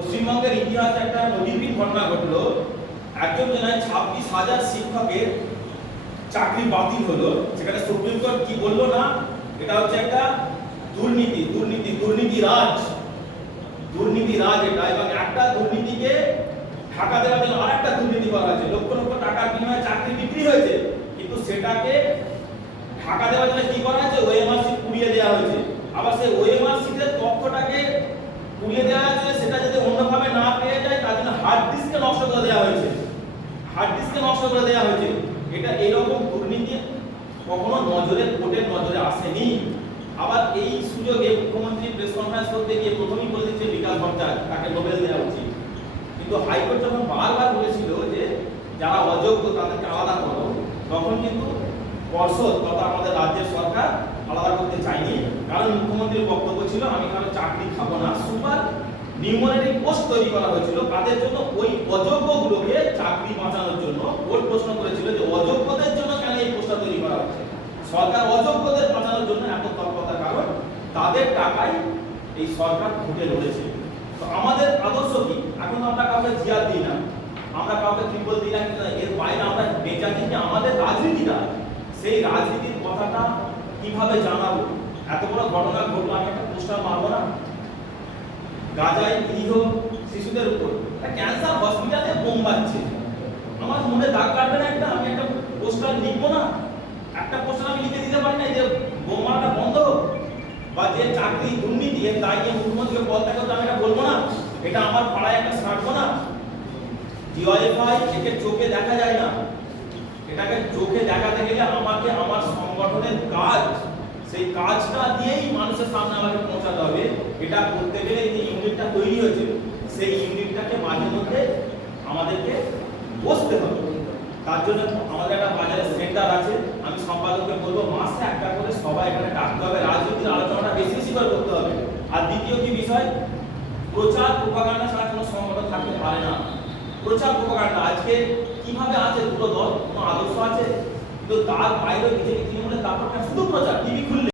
পশ্চিমবঙ্গের ইতিহাসে একটা নজিরবিহীন ঘটনা ঘটলো। একজন জনায় ছাব্বিশ হাজার শিক্ষকের চাকরি বাতিল হলো। সেখানে সুপ্রিম কোর্ট কি বলল না? এটা হচ্ছে একটা দুর্নীতি দুর্নীতি দুর্নীতি রাজ। দুর্নীতি রাজ এটা। এবং একটা দুর্নীতিকে ঢাকা দেওয়ার জন্য আরেকটা দুর্নীতি করা হয়েছে। লক্ষ লক্ষ টাকার বিনিময়ে চাকরি বিক্রি হয়েছে। কিন্তু সেটাকে ঢাকা দেওয়ার জন্য কি করা হয়েছে? ওএমআর সিট পুড়িয়ে দেওয়া হয়েছে। আবার সেই ওএমআর সিটের তথ্যটাকে পুড়িয়ে দেওয়া হয়েছে সেটা যদি অন্যভাবে না পেয়ে যায় তার জন্য হার্ড ডিস্কে নষ্ট করে দেওয়া হয়েছে হার্ড ডিস্কে নষ্ট করে দেওয়া হয়েছে, এটা এইরকম দুর্নীতি কখনো নজরে, কোর্টের নজরে আসেনি। আবার এই সুযোগে মুখ্যমন্ত্রী প্রেস কনফারেন্স করতে গিয়ে প্রথমেই বলে দিচ্ছে বিকাশ ভট্টাচার্য, তাকে নোবেল দেওয়া উচিত। কিন্তু হাইকোর্ট যখন বারবার বলেছিল যে যারা অযোগ্য তাদেরকে আলাদা করো, তখন কিন্তু পর্ষদ তথা আমাদের রাজ্যের সরকার আলাদা করতে চায়নি। কারণ মুখ্যমন্ত্রীর বক্তব্য ছিল, আমি কারও চাকরি খাব না। সুপার নিউমারেটিক পোস্ট তৈরি করা হয়েছিল। তাদের জন্য ওই অযোগ্যগুলোকে চাকরি বাঁচানোর জন্য কোর্ট প্রশ্ন করেছিল যে অযোগ্যদের জন্য কেন এই পোস্টটা তৈরি করা হচ্ছে সরকার অযোগ্যদের বাঁচানোর জন্য এত তৎপরতার কারণ তাদের টাকায় এই সরকার ভোটে লড়েছে তো আমাদের আদর্শ কি? এখন আমরা কাউকে জিয়ার দিই না। আমরা কাউকে ত্রিপল দিই না এর বাইরে আমরা যে আমাদের রাজনীতিটা? সেই রাজনীতির কথাটা কীভাবে জানাব? এত বড় ঘটনা ঘটলো, আমি একটা পোস্টার মারবো না? গাজায় নিরীহ শিশুদের উপর। ক্যান্সার হসপিটালে বোম বাজছে। আমার মনে দাগ কাটবে না একটা? আমি একটা পোস্টার লিখব না একটা পোস্টার আমি লিখে দিতে পারি না যে বোম মারাটা বন্ধ হোক বা যে চাকরি দুর্নীতি এর দায় মুখ্যমন্ত্রীকে পদ ত্যাগ করতে আমি এটা বলব না। এটা আমার পাড়ায় একটা ছাড়বো না ডিওয়াইফাই একে চোখে দেখা যায় না, এটাকে চোখে দেখাতে গেলে আমাকে আমার সংগঠনের কাজ, সেই কাজটা দিয়েই মানুষের সামনে আমাকে পৌঁছাতে হবে। এটা করতে গেলে যে ইউনিটটা তৈরি হয়েছে, সেই ইউনিটটাকে মাঝে মধ্যে আমাদেরকে বসতে হবে। তার জন্য আমাদের একটা বাজারে সেন্টার আছে। আমি সম্পাদককে বলব, মাসে একটা এখানে ডাকতে হবে, রাজনীতির আলোচনাটা বেশি বেশি করে করতে হবে। আর দ্বিতীয় কি বিষয়? প্রচার প্রপাগান্ডা ছাড়া কোনো সংগঠন থাকতে পারে না। প্রচার প্রপাগান্ডা, আজকে কীভাবে আছে দুটো দল? কোনো আদর্শ আছে? কিন্তু তার বাইরে বিজেপি, তৃণমূলের তারপর শুধু প্রচার, টিভি খুললে।